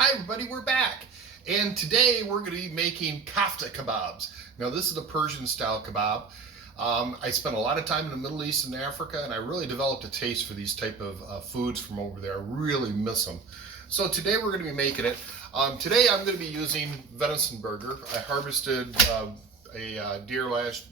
Hi everybody, we're back. And today we're going to be making kofta kebabs. Now this is a Persian style kebab. I spent a lot of time in the Middle East and Africa, and I really developed a taste for these type of foods from over there. I really miss them. So today we're going to be making it. Today I'm going to be using venison burger. I harvested a deer last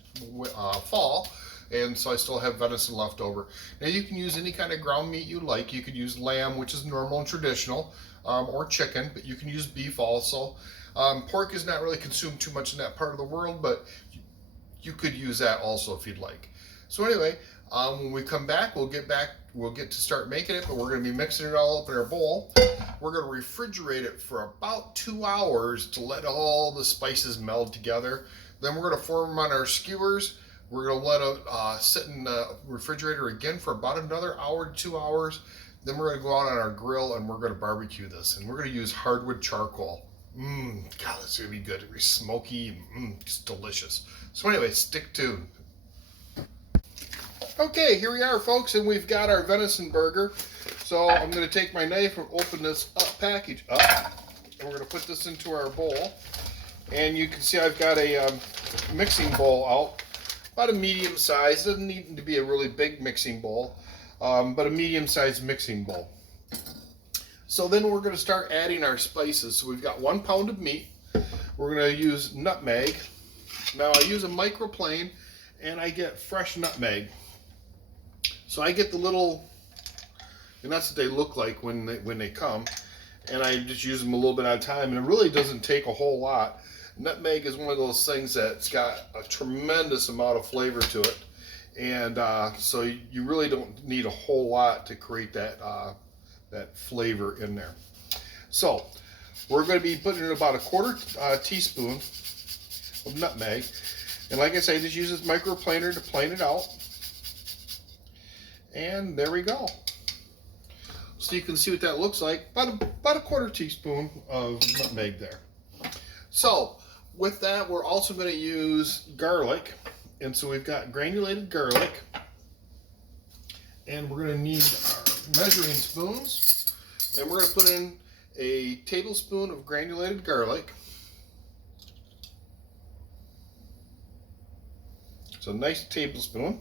fall, and so I still have venison left over. Now you can use any kind of ground meat you like. You could use lamb, which is normal and traditional, or chicken, but you can use beef also. Pork is not really consumed too much in that part of the world, but you could use that also if you'd like. So anyway, when we come back, we'll get to start making it, but we're going to be mixing it all up in our bowl. We're going to refrigerate it for about 2 hours to let all the spices meld together. Then we're going to form them on our skewers. We're going to let it sit in the refrigerator again for about another hour to 2 hours. Then we're going to go out on our grill and we're going to barbecue this. And we're going to use hardwood charcoal. God, that's going to be good. It's going to be smoky, just delicious. So anyway, stick tuned. Okay, here we are, folks, and we've got our venison burger. So I'm going to take my knife and open this package up. And we're going to put this into our bowl. And you can see I've got a mixing bowl out. About a medium size. Doesn't need to be a really big mixing bowl, but a medium-sized mixing bowl. So then we're going to start adding our spices. So we've got 1 pound of meat. We're going to use nutmeg. Now I use a microplane, and I get fresh nutmeg. So I get the little, and that's what they look like when they come, and I just use them a little bit at a time, and it really doesn't take a whole lot. Nutmeg is one of those things that's got a tremendous amount of flavor to it, and so you really don't need a whole lot to create that flavor in there. So we're going to be putting in about a 1/4 teaspoon of nutmeg, and like I say, just use this microplaner to plane it out, and there we go. So you can see what that looks like. About a 1/4 teaspoon of nutmeg there. So with that, we're also going to use garlic, and so we've got granulated garlic, and we're going to need our measuring spoons, and we're going to put in a tablespoon of granulated garlic. So a nice tablespoon.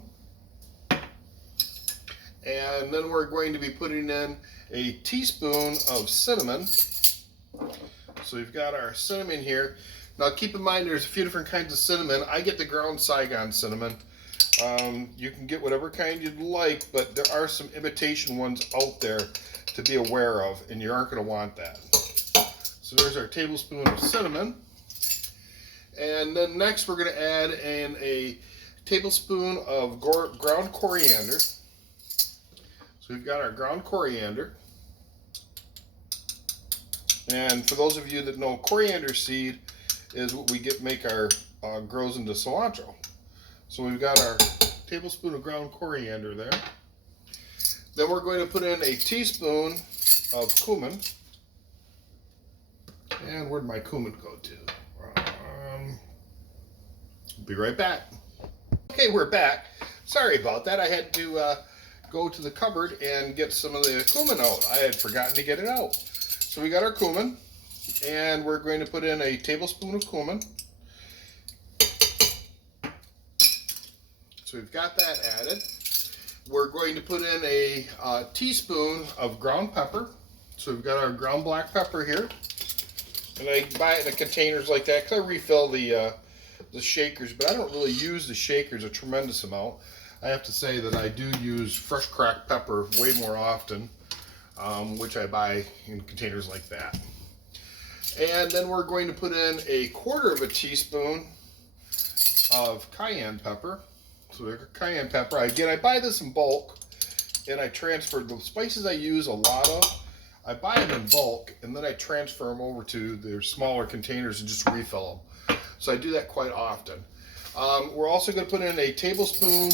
And then we're going to be putting in a teaspoon of cinnamon. So we've got our cinnamon here. Now keep in mind there's a few different kinds of cinnamon. I get the ground Saigon cinnamon. You can get whatever kind you'd like, but there are some imitation ones out there to be aware of, and you aren't going to want that. So there's our tablespoon of cinnamon. And then next we're going to add in a tablespoon of ground coriander. So we've got our ground coriander. And for those of you that know, coriander seed is what we make our grows into cilantro. So we've got our tablespoon of ground coriander there. Then we're going to put in a teaspoon of cumin. And where'd my cumin go to? Be right back. Okay, we're back. Sorry about that. I had to go to the cupboard and get some of the cumin out. I had forgotten to get it out. So we got our cumin, and we're going to put in a tablespoon of cumin. So we've got that added. We're going to put in a teaspoon of ground pepper. So we've got our ground black pepper here. And I buy it in containers like that because I refill the shakers, but I don't really use the shakers a tremendous amount. I have to say that I do use fresh cracked pepper way more often, which I buy in containers like that. And then we're going to put in a 1/4 teaspoon of cayenne pepper. So cayenne pepper, again, I buy this in bulk, and I transfer the spices I use a lot of. I buy them in bulk, and then I transfer them over to their smaller containers and just refill them. So I do that quite often. We're also going to put in a tablespoon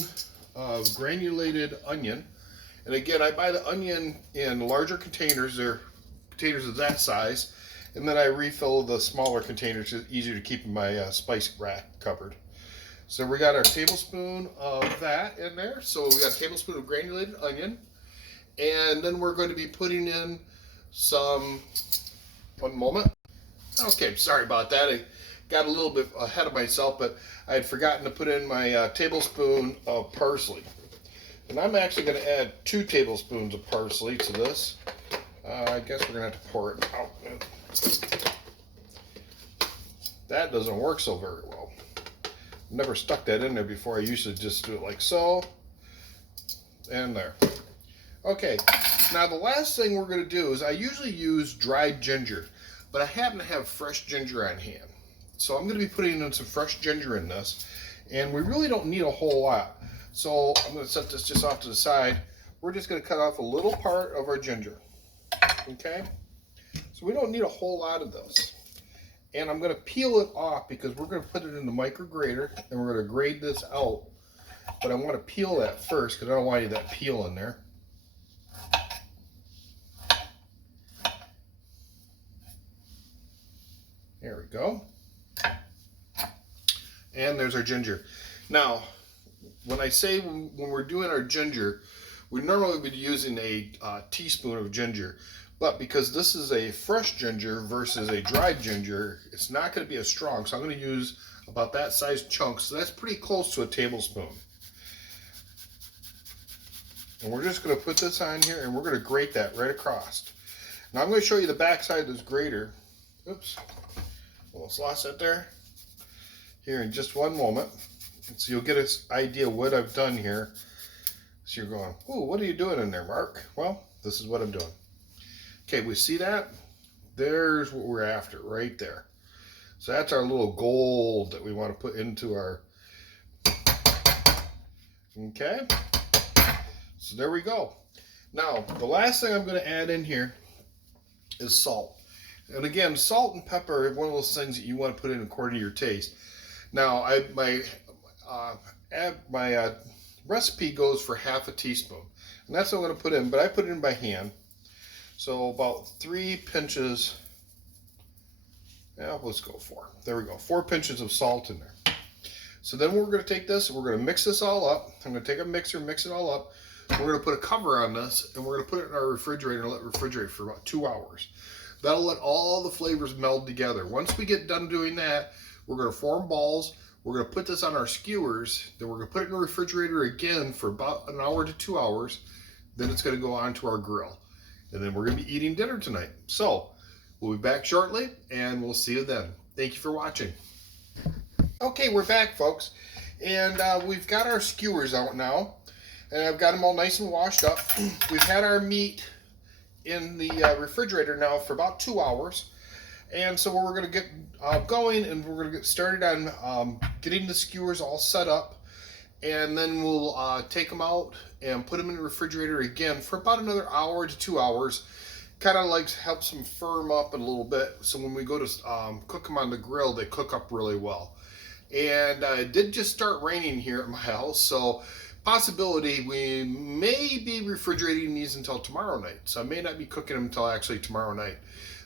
of granulated onion. And again, I buy the onion in larger containers. They're containers of that size. And then I refill the smaller containers. It's easier to keep in my spice rack cupboard. So we got our tablespoon of that in there. So we got a tablespoon of granulated onion. And then we're going to be putting in some One moment. Okay, sorry about that. I got a little bit ahead of myself, but I had forgotten to put in my tablespoon of parsley. And I'm actually going to add 2 tablespoons of parsley to this. I guess we're going to have to pour it out. That doesn't work so very well. Never stuck that in there before. I usually just do it like so. And there. Okay, now the last thing we're going to do is I usually use dried ginger, but I happen to have fresh ginger on hand. So I'm going to be putting in some fresh ginger in this, and we really don't need a whole lot. So I'm going to set this just off to the side. We're just going to cut off a little part of our ginger. Okay? So we don't need a whole lot of this. And I'm going to peel it off because we're going to put it in the micro grater and we're going to grate this out. But I want to peel that first because I don't want any of that peel in there. There we go. And there's our ginger. Now, when I say when we're doing our ginger, we normally would be using a teaspoon of ginger. But because this is a fresh ginger versus a dried ginger, it's not going to be as strong. So I'm going to use about that size chunk. So that's pretty close to a tablespoon. And we're just going to put this on here and we're going to grate that right across. Now I'm going to show you the back side of this grater. Oops. Almost lost it there. Here in just one moment. And so you'll get an idea of what I've done here. So you're going, ooh, what are you doing in there, Mark? Well, this is what I'm doing. Okay, we see that? There's what we're after right there. So that's our little gold that we want to put into our... Okay. So there we go. Now, the last thing I'm going to add in here is salt. And again, salt and pepper are one of those things that you want to put in according to your taste. Now, my recipe goes for half a teaspoon. And that's what I'm going to put in, but I put it in by hand. So about 3 pinches, yeah, let's go 4. There we go, 4 pinches of salt in there. So then we're going to take this, and we're going to mix this all up. I'm going to take a mixer, mix it all up. We're going to put a cover on this, and we're going to put it in our refrigerator and let it refrigerate for about 2 hours. That'll let all the flavors meld together. Once we get done doing that, we're going to form balls. We're going to put this on our skewers. Then we're going to put it in the refrigerator again for about 1 hour to 2 hours. Then it's going to go onto our grill. And then we're going to be eating dinner tonight. So we'll be back shortly, and we'll see you then. Thank you for watching. Okay, we're back, folks. And we've got our skewers out now. And I've got them all nice and washed up. We've had our meat in the refrigerator now for about 2 hours. And so we're going to get going, and we're going to get started on getting the skewers all set up. And then we'll take them out and put them in the refrigerator again for about another hour to 2 hours. Kind of like helps them firm up a little bit. So when we go to cook them on the grill, they cook up really well. And it did just start raining here at my house. So possibility we may be refrigerating these until tomorrow night. So I may not be cooking them until actually tomorrow night.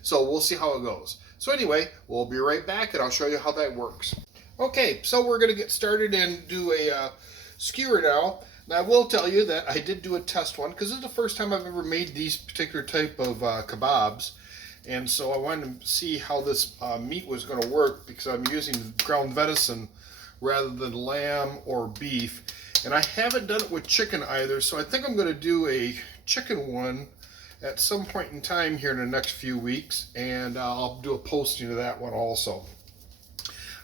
So we'll see how it goes. So anyway, we'll be right back and I'll show you how that works. Okay, so we're going to get started and do a skewer now. Now I will tell you that I did do a test one because this is the first time I've ever made these particular type of kebabs. And so I wanted to see how this meat was going to work because I'm using ground venison rather than lamb or beef. And I haven't done it with chicken either, so I think I'm going to do a chicken one at some point in time here in the next few weeks, and I'll do a posting of that one also.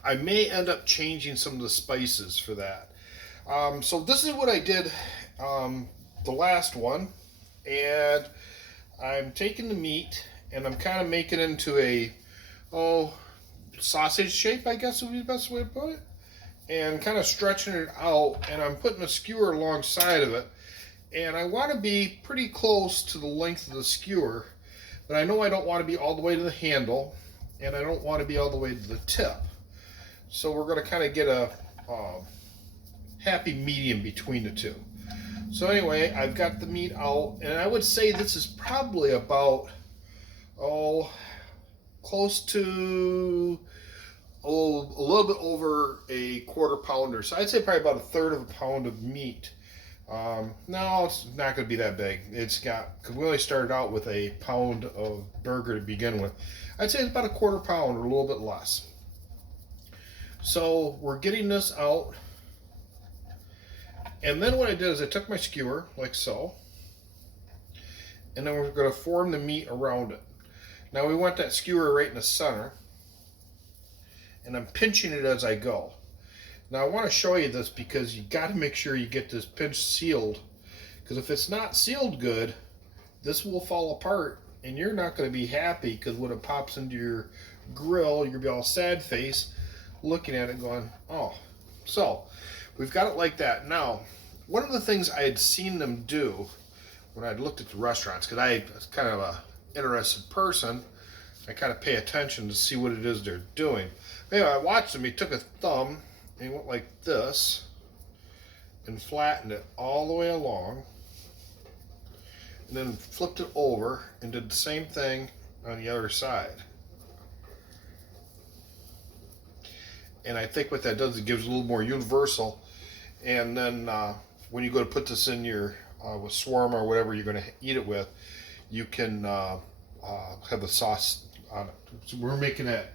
I may end up changing some of the spices for that. So this is what I did the last one, and I'm taking the meat and I'm kind of making it into a sausage shape, I guess would be the best way to put it, and kind of stretching it out, and I'm putting a skewer alongside of it. And I want to be pretty close to the length of the skewer, but I know I don't want to be all the way to the handle, and I don't want to be all the way to the tip. So we're going to kind of get a happy medium between the two. So anyway, I've got the meat out, and I would say this is probably about, close to, a little bit over a 1/4 pounder. So I'd say probably about 1/3 of a pound of meat No, it's not going to be that big. Because we only started out with a pound of burger to begin with. I'd say it's about a quarter pound or a little bit less. So we're getting this out. And then what I did is I took my skewer, like so. And then we're going to form the meat around it. Now we want that skewer right in the center. And I'm pinching it as I go. Now I want to show you this because you got to make sure you get this pinch sealed. Because if it's not sealed good, this will fall apart and you're not going to be happy, because when it pops into your grill, you're going to be all sad face looking at it going, oh. So we've got it like that. Now, one of the things I had seen them do when I'd looked at the restaurants, because I was kind of a interested person, I kind of pay attention to see what it is they're doing. Anyway, I watched him. He took a thumb and he went like this and flattened it all the way along, and then flipped it over and did the same thing on the other side. And I think what that does, it gives a little more universal. And then when you go to put this in your with shawarma or whatever you're going to eat it with, you can have the sauce on it. So we're making it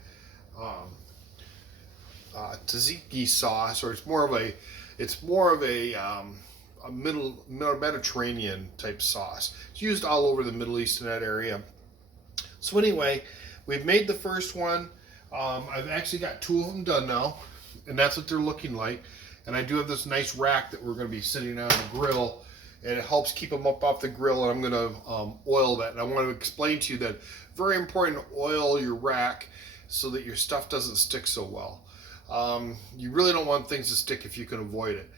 tzatziki sauce, or it's more of a middle Mediterranean type sauce. It's used all over the Middle East and that area. So anyway, we've made the first one. I've actually got 2 of them done now, and that's what they're looking like. And I do have this nice rack that we're going to be sitting on the grill, and it helps keep them up off the grill. And I'm going to oil that. And I want to explain to you that very important to oil your rack so that your stuff doesn't stick so well. You really don't want things to stick if you can avoid it.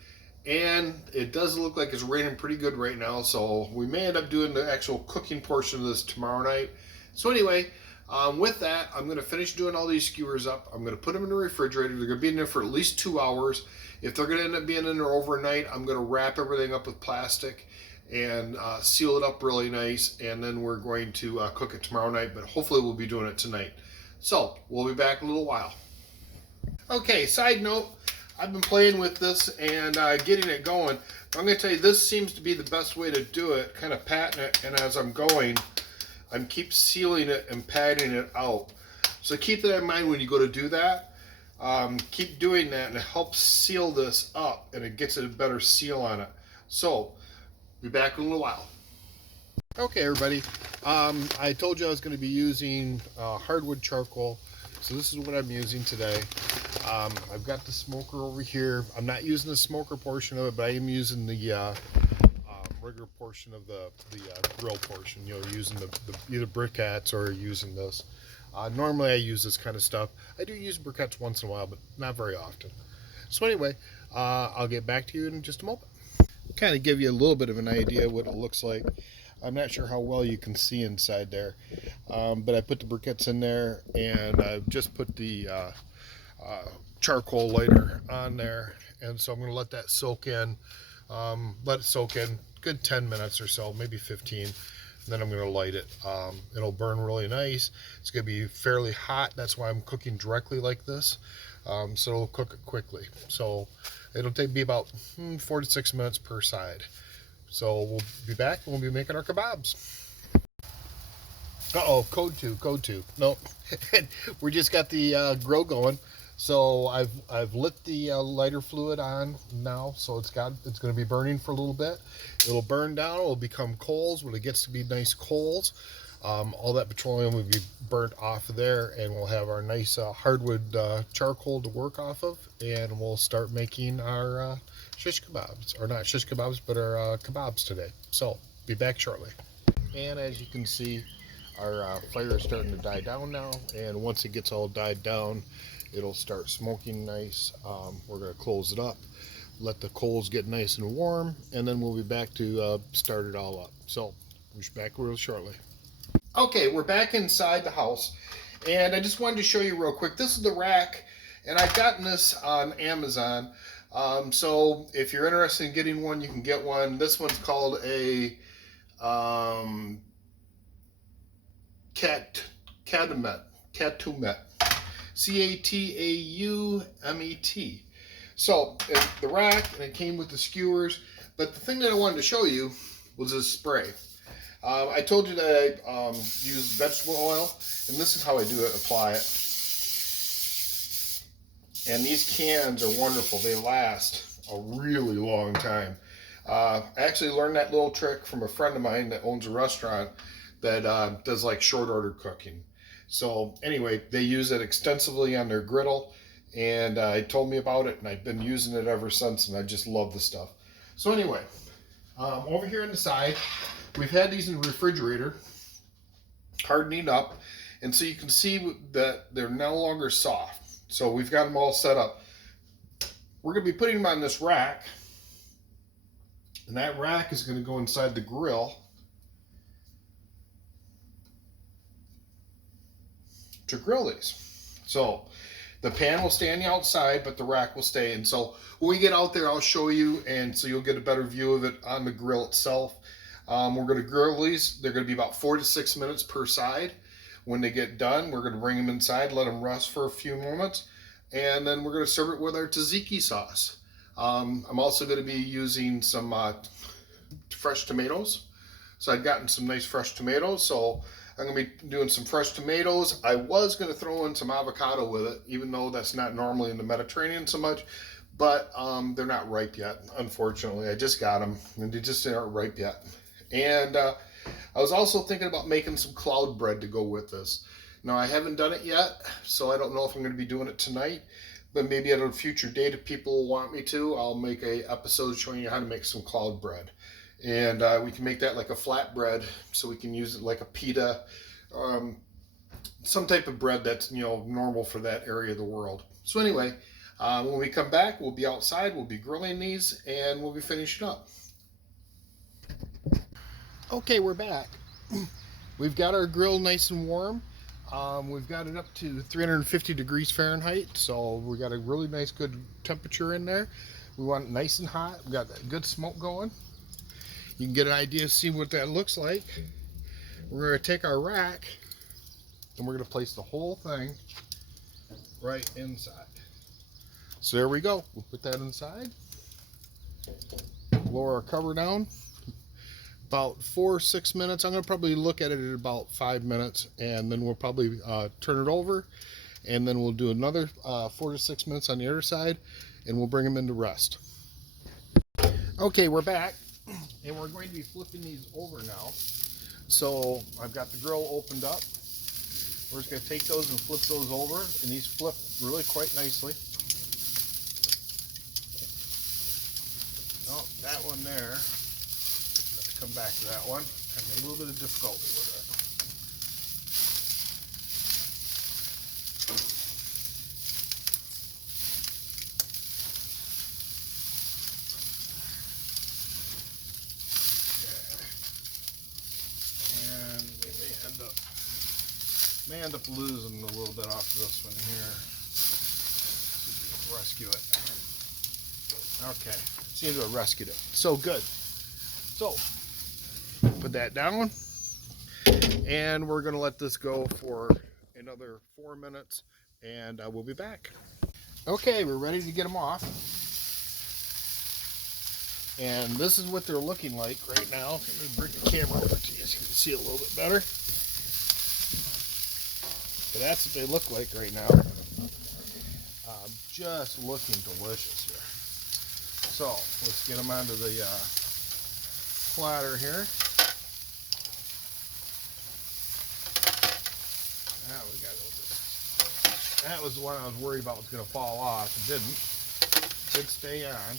And it does look like it's raining pretty good right now, so we may end up doing the actual cooking portion of this tomorrow night. So anyway, with that, I'm going to finish doing all these skewers up. I'm going to put them in the refrigerator. They're going to be in there for at least 2 hours. If they're going to end up being in there overnight, I'm going to wrap everything up with plastic and seal it up really nice. And then we're going to cook it tomorrow night, but hopefully we'll be doing it tonight. So we'll be back in a little while. Okay, side note, I've been playing with this and getting it going. I'm going to tell you, this seems to be the best way to do it, kind of patting it, and as I'm going, I'm keep sealing it and patting it out. So keep that in mind when you go to do that. Keep doing that, and it helps seal this up, and it gets a better seal on it. So, be back in a little while. Okay, everybody. I told you I was going to be using hardwood charcoal. So this is what I'm using today. I've got the smoker over here. I'm not using the smoker portion of it, but I am using the regular portion of the grill portion. You know, using the either briquettes or using this. Normally I use this kind of stuff. I do use briquettes once in a while, but not very often. So anyway, I'll get back to you in just a moment. Kind of give you a little bit of an idea what it looks like. I'm not sure how well you can see inside there, but I put the briquettes in there, and I've just put the charcoal lighter on there, and so I'm going to let that soak in. Let it soak in good 10 minutes or so, maybe 15. And then I'm going to light it. It'll burn really nice. It's going to be fairly hot. That's why I'm cooking directly like this. So it'll cook it quickly. So it'll be about 4 to 6 minutes per side. So we'll be back and we'll be making our kebabs. Uh-oh, code 2. Nope. We just got the grill going. So I've lit the lighter fluid on now, so it's going to be burning for a little bit. It'll burn down. It'll become coals. When it gets to be nice coals, all that petroleum will be burnt off of there, and we'll have our nice hardwood charcoal to work off of, and we'll start making our shish kebabs, or not shish kebabs, but our kebabs today. So be back shortly. And as you can see, our fire is starting to die down now, and once it gets all died down, it'll start smoking nice. We're going to close it up, let the coals get nice and warm, and then we'll be back to start it all up. So we'll be back real shortly. Okay, we're back inside the house, and I just wanted to show you real quick. This is the rack, and I've gotten this on Amazon. So if you're interested in getting one, you can get one. This one's called a Catumet. Cataumet. So the rack, and it came with the skewers, But the thing that I wanted to show you was this spray. I told you that I use vegetable oil, and this is how I do it, apply it. And these cans are wonderful. They last a really long time. I actually learned that little trick from a friend of mine that owns a restaurant that does like short order cooking. So anyway, they use it extensively on their griddle, and he told me about it, and I've been using it ever since, and I just love the stuff. So anyway, over here on the side, we've had these in the refrigerator, hardening up, and so you can see that they're no longer soft. So we've got them all set up. We're going to be putting them on this rack, and that rack is going to go inside the grill to grill these. So the pan will stay on the outside, but the rack will stay. And so when we get out there, I'll show you, and so you'll get a better view of it on the grill itself. We're going to grill these. They're going to be about 4 to 6 minutes per side. When they get done, we're going to bring them inside, let them rest for a few moments, and then we're going to serve it with our tzatziki sauce. I'm also going to be using some fresh tomatoes. So I've gotten some nice fresh tomatoes, so I'm going to be doing some fresh tomatoes. I was going to throw in some avocado with it, even though that's not normally in the Mediterranean so much, but they're not ripe yet, unfortunately. I just got them, and they just aren't ripe yet. And I was also thinking about making some cloud bread to go with this. Now, I haven't done it yet, so I don't know if I'm going to be doing it tonight, but maybe at a future date, if people want me to, I'll make an episode showing you how to make some cloud bread. And we can make that like a flat bread, so we can use it like a pita, some type of bread that's, you know, normal for that area of the world. So anyway, when we come back, we'll be outside, we'll be grilling these, and we'll be finishing up. Okay, we're back. We've got our grill nice and warm. We've got it up to 350 degrees Fahrenheit, so we got a really nice good temperature in there. We want it nice and hot. We've got that good smoke going. You can get an idea, see what that looks like. We're going to take our rack, and we're going to place the whole thing right inside. So there we go. We'll put that inside. Lower our cover down. About 4 or 6 minutes. I'm going to probably look at it at about 5 minutes, and then we'll probably turn it over, and then we'll do another 4 to 6 minutes on the other side, and we'll bring them into rest. Okay, we're back, and we're going to be flipping these over now. So I've got the grill opened up. We're just going to take those and flip those over, and these flip really quite nicely. Oh, that one there. Come back to that one. Having a little bit of difficulty with it. Okay. And we may end up losing a little bit off of this one here. Rescue it. Okay. Seems to have rescued it. So good. So put that down, and we're going to let this go for another 4 minutes, and we'll be back. Okay, we're ready to get them off, and this is what they're looking like right now. Let me bring the camera over to you so you can see a little bit better. But that's what they look like right now. Just looking delicious here. So let's get them onto the platter here. Now we got this. That was the one I was worried about was going to fall off. It didn't. It did stay on.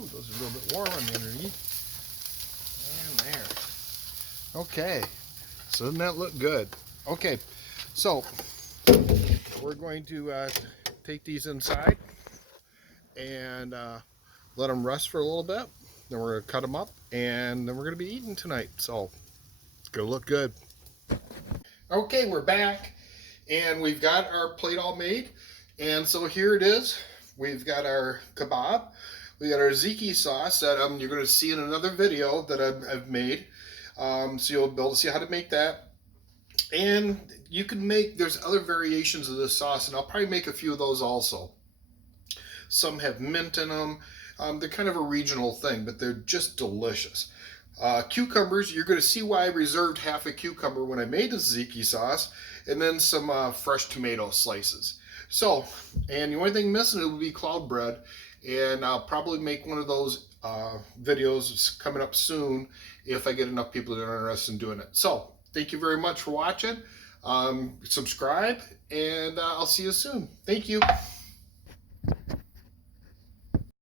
Ooh, those are a little bit warm on the underneath. And there. Okay. So doesn't that look good? Okay. So we're going to take these inside and let them rest for a little bit. Then we're going to cut them up, and then we're going to be eating tonight. So it's going to look good. Okay, we're back, and we've got our plate all made. And so here it is. We've got our kebab. We got our tzatziki sauce that you're going to see in another video that I've made. So you'll be able to see how to make that. And you can make, there's other variations of this sauce, and I'll probably make a few of those also. Some have mint in them. They're kind of a regional thing, but they're just delicious. Cucumbers, you're going to see why I reserved half a cucumber when I made the tzatziki sauce, and then some fresh tomato slices. So, and the only thing missing will be cloud bread, and I'll probably make one of those videos coming up soon if I get enough people that are interested in doing it. So, thank you very much for watching. Subscribe, and I'll see you soon. Thank you.